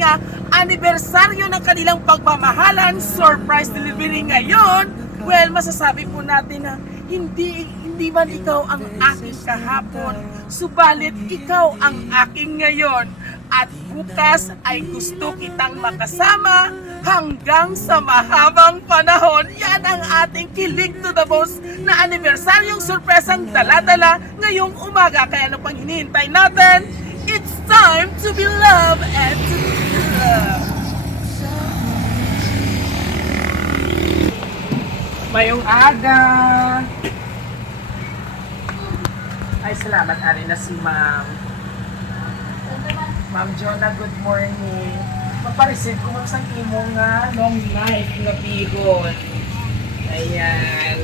dahil nga anibersaryo ng kanilang pagmamahalan, surprise delivery ngayon. Well, masasabi po natin na hindi man ikaw ang aking kahapon, subalit ikaw ang aking ngayon. At bukas ay gusto kitang makasama hanggang sa mahabang panahon. Yan ang ating kilig to the boss na anibersaryong surpresang dala-dala ngayong umaga. Kaya ano pang hinihintay natin? It's time to be loved and to be loved. Mayong aga. Ay, salamat ari na si Ma'am. Ma'am Jonah, good morning. Mapareceive ko ma'am sa imo nga long night na bigon. Ayan.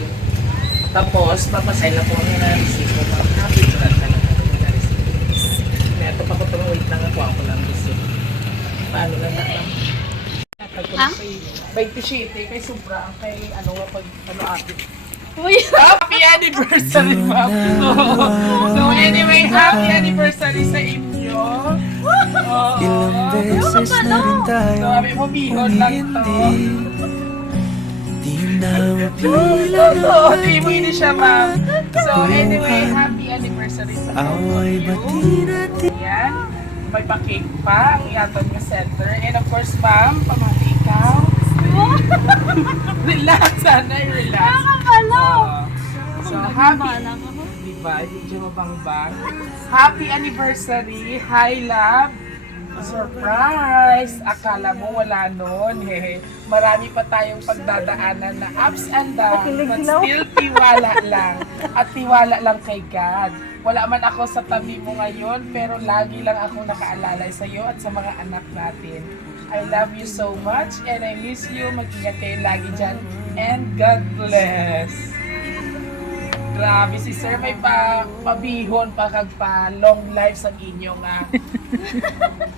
Tapos, papasay lang po nga na-receive ko. Happy to that na lang na-receive. Kaya ito pa ko ito, wait lang ako lang receive. Paano lang na lang? Ha? 27, kay sobra, kay ano nga pag ano atin. Uy! Happy anniversary, ma'am! So anyway, happy anniversary sa inyo! Ilang beses na rin tayo Sabi mo, bihon lang to. Di na mapila Oo, di mo ini siya, ma'am. So anyway, happy anniversary sa Away you. ba't di natin Ayan. May pa-cake pa, ang iatod nga center. And of course, ma'am, pamati ikaw. Relax, sana, relax. Nakakabalo! So, happy, diba? Hindi siya mabangbang. Happy anniversary, hi love. Surprise! Akala mo wala nun. Hehe. Marami pa tayong pagdadaanan na ups and downs. But still, tiwala lang. At tiwala lang kay God. Wala man ako sa tabi mo ngayon, pero lagi lang ako nakaalalay sa iyo at sa mga anak natin. I love you so much and I miss you. Mag-ingat kayo lagi dyan. And God bless. Grabe si Sir, may pabihon pa kag pa long life sa inyong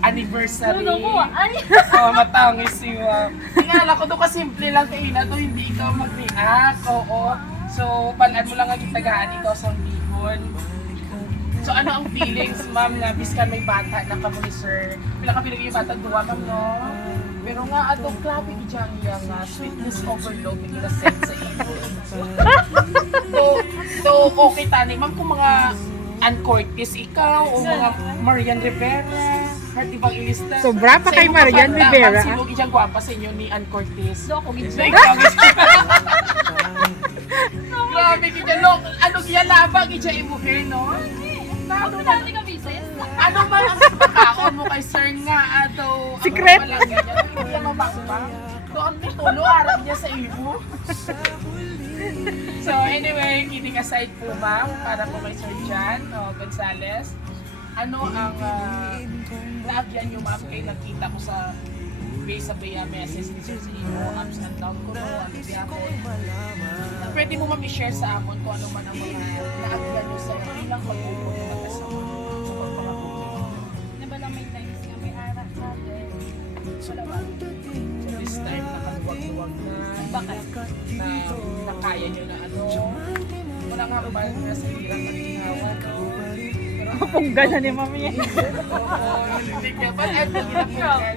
anniversary. Ano ko? Ay! Oh, matangis siya. Tingala ko doon kasimple lang kayo na to, hindi ikaw mag-react. Oo. So, palaan mo lang ang itagaan ikaw sa bihon. So, ano ang feelings, ma'am, na biskan may bata na kamo ni Sir? Pila ka pinag yung bata, duwa ma'am, no? Pero nga, atong klabe dyan yung sweetness overload na ina-set sa iyo. So, okay tani, ma'am, kung mga Ann Cortez ikaw, o mga Marian Rivera, Heart Evangelista. Sobra pa kay Marian Rivera. Sino ijang gwapa sa inyo ni Ann Cortez? So, ako gid. So, ikaw, grabe kita, no? Ano giyalabang ija imuhin, no? Ako dati ka business. Ano ba ang pagkaon mo kay Sir nga? Ato, Secret? Ano ba lang ganyan? Hindi lang mabakba. So, ang titulo, arap niya sa iyo. So, anyway, kidding aside po, ma'am, para po kay Sir John Gonzales. Ano ang naagyan niyo, ma'am, kay nakita ko sa base of the message ni Sir sa iyo, ups and down ko, ano siya po. Pwede mo ma'am i-share sa amon kung ano man ang mga naagyan niyo sa ilang pag-ubod na kasama sa pagpapakubod. Diba lang may times nga may arak sa atin. Wala ba? So this time, nakaluwag-luwag na. Bakit? Na kaya nyo na ano. Wala nga ba na sa hirap at ginawa. Pungga na ni Mami. Oo, hindi ka ba? At ginapunggan.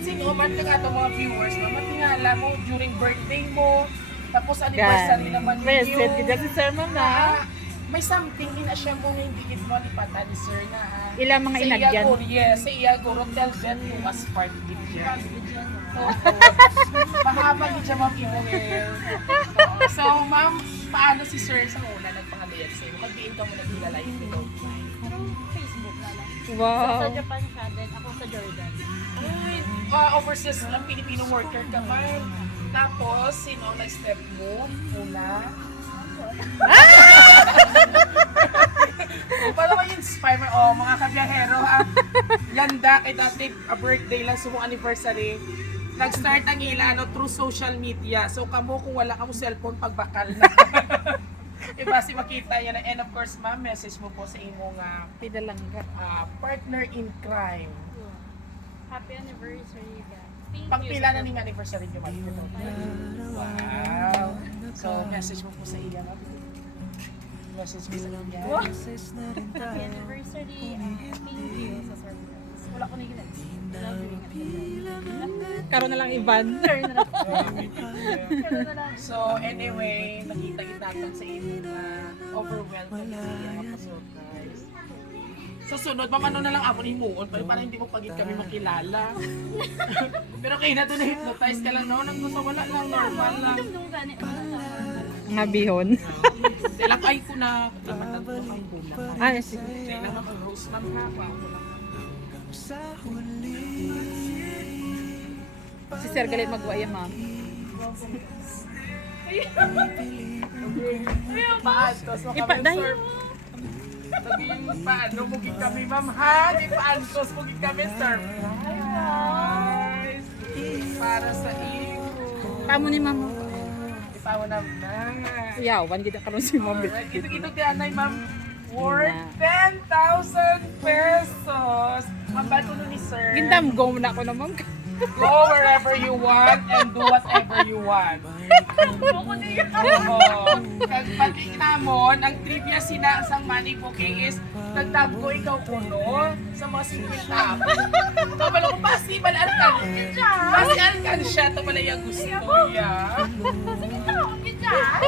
Sino man ka nga mga viewers na matingala mo during birthday mo. Tapos anniversary naman Present kita si Sir Ma'am na. May something ina siya mo hindi kit mo lipatan ni Sir na. Ilang mga inagyan. Yes, sa iya guro tell them to as part git siya. Mahaba gid siya ma'am i-hair. So ma'am, paano si Sir sa una nagpangalayan sa'yo? Magdiin ka mo nagkilala yung ito. Facebook na lang. Sa Wow. Japan siya, then ako sa Jordan. Ay, overseas ng Filipino worker ka man. Tapos, sino ang nag-step mo? Una? Para ma-inspire mo, mga kabiyahero, ganda kay dati, a birthday lang, sumong anniversary. Nag-start ang ila, through social media. So, kamo, kung wala kamo cellphone, pagbakal na. Iba si makita yan. And of course, ma'am, message mo po sa imong Pidalangga. partner in crime. Happy anniversary, guys. Thank you. Pagpila na ning anniversary nyo, ma'am. Wow! So, message mo po sa iya, ma'am. Message mo sa iya. Happy anniversary. Thank you sa surprise. Wala ko nigil. Karoon na lang iban. So anyway, nakita kita sa inyo na overwhelmed ka siya makasurprise. Sa sunod, ma'am, ano na lang ako ni Muon para hindi mo pagit kami makilala. Pero kayo na doon na-hypnotize ka lang noon. Ang gusto wala lang, normal lang. Dum gani. Nga bihon. Silang ay ko na kapatid ko ang bulang. Ah, sige. Kailangan ako rose ma'am ha. Ako lang. Si Sir galit magwaya, ma'am. Paantos mo kami, Ipadayo. sir. Sabihin paano mo kami, ma'am ha? Di paantos mo kami, sir. Surprise! Para sa iyo. Tamo ni ma'am. Itawa na na. Yawan, gid karon si ma'am. Ito ganay, ma'am. Worth 10,000 pesos. Ang bato nun ni sir. Gindam go na ako na ma'am. Go wherever you want and do whatever you want. Oo. Pag ikinamon, ang trivia sinasang money booking is nagtagko ikaw kuno sa mga 50 tapos. Tabalo ko possible alkan. Kasi alkan siya, tabala yung gusto niya.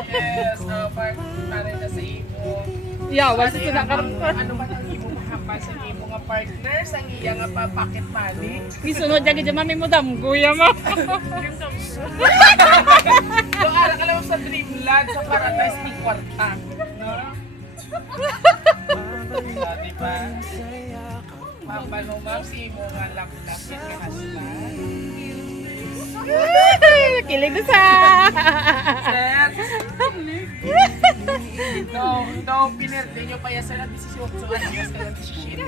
Yes, so para na sa imo. Yawan sa sila karon. Ano man ang imo mahampas sa imo nga partners, ang iya nga pa pocket money. Gisunod jagi jud mami mo damgo ya ma'am. So, ara ka lang sa Dreamland, sa Paradise ni Kwarta. No? Diba? Mapano ma'am, si imo nga laplap yan ka husband. Kilig na sa. Set! No, pinerte nyo pa yan sa lahat 18 anos ka lang 17.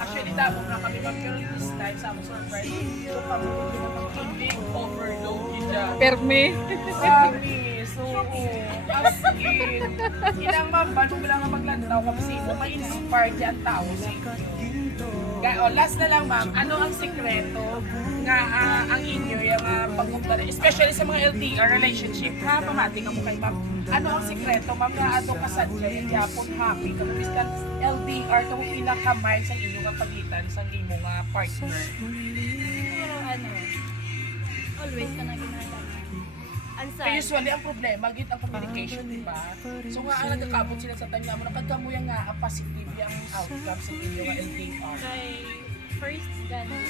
Actually, damo na kami ma'am, pero this time, sa among surprise, so pamulog yun ang kilig overload yun dyan. Perme. Kami, so, as in, ilang ma'am, bago mo lang maglantaw kasi mo, ma-inspire yan tao sa inyo. Last na lang ma'am, ano ang sekreto nga ang inyo yung pagkumpara, especially sa mga LDR relationship, ha? Pamati ka mo kay ma'am. Ano ang sekreto ma'am nga ato kasadya yung yapon happy ka mo biskan LDR ka mo pinakamay sa inyo nga pagitan sa imo nga partner. Pero ano, always ka na ginagawa. Kaya usually ang problema gid ang communication, di ba? So nga ang nagkakabot sila sa time mo na pagkamuya nga ang positive yung outcome sa inyo nga LDR. Kay first gani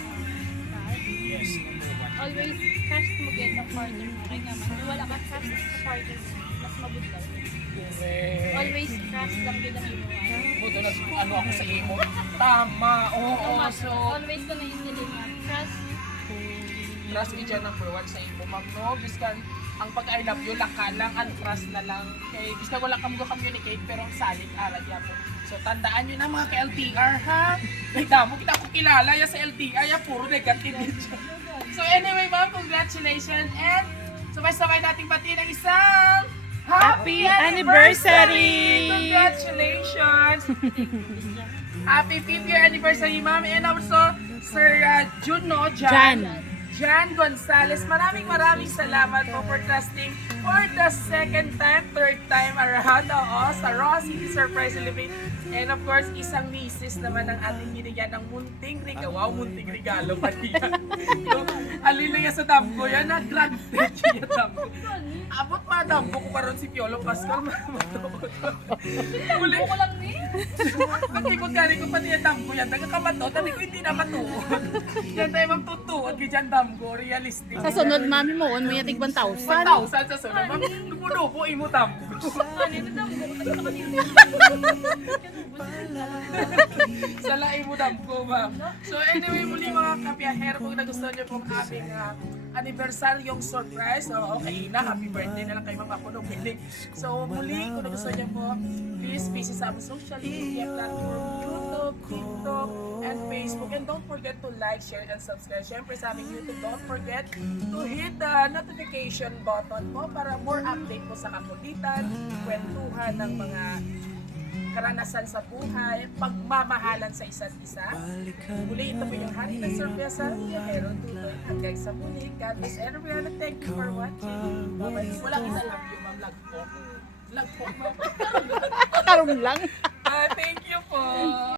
cash. Yes, number one. Always cash mo get ang partner mo. Kaya nga man, kung wala ka cash sa partner mo, mas mabudlaw. Correct. Always cash lang yun ang imo. Buto na ano ako sa imo. Tama. Oo, so Always ko na yung nilingan. Trust. trust me dyan number one sa imo, ma'am, no? Biskan ang pag I love you, laka lang, ang trust na lang. Kaya biskan wala kang communicate pero ang salit arag yan po. So tandaan nyo na mga ka-LDR, ha? Ay, damo kita ako kilala ya sa LDR, ya puro negative yun dyan. So anyway, ma'am, congratulations and sabay-sabay nating batiin ang isang Happy Anniversary! Congratulations! Happy 5th year anniversary, ma'am. And also, Sir Jan Gonzalez. Maraming salamat po for trusting for the second time, third time around. Oo, sa Raw City Surprise Celebrate. And of course, isang misis naman ang ating binigyan ng munting regalo. Wow, munting regalo pa niya. Alin lang yan sa damgo yan. Nag-granted siya damgo. Abot pa damgo ko karon si Piolo Pascal. Muli ko lang ni. Pag-ikot gani ko pati yung damgo yan. Nagkakamatot. Hindi ko hindi na matuod. Yan tayo magtutuod. Ganyan damgo. Realistic. Sa sunod mami mo on mo yatig 1,000. 1,000 sa sunod. Ma'am, lumunubo imo damgo. Sa laing mo damgo, ma'am. So anyway, muli mga kapiyahero, kung nagustuhan niyo po ang aming anniversaryong surprise. So okay na, happy birthday na lang kay Ma'am Akuno Bilig. So muli, kung nagustuhan niyo po, please visit sa aming social media platform, YouTube, TikTok, and Facebook. And don't forget to like, share, and subscribe. Siyempre sa aming YouTube, don't forget to hit the notification button po para more update po sa kakulitan, kwentuhan ng mga karanasan sa buhay, pagmamahalan sa isa't isa. Muli, ito po yung hari ng sorpresa, Pero Tutoy. Hanggang sa muli, God bless everyone and thank you for watching. Bye-bye. Walang isa love you, ma'am. Lag po. Lag po, ma'am. Karon lang. Thank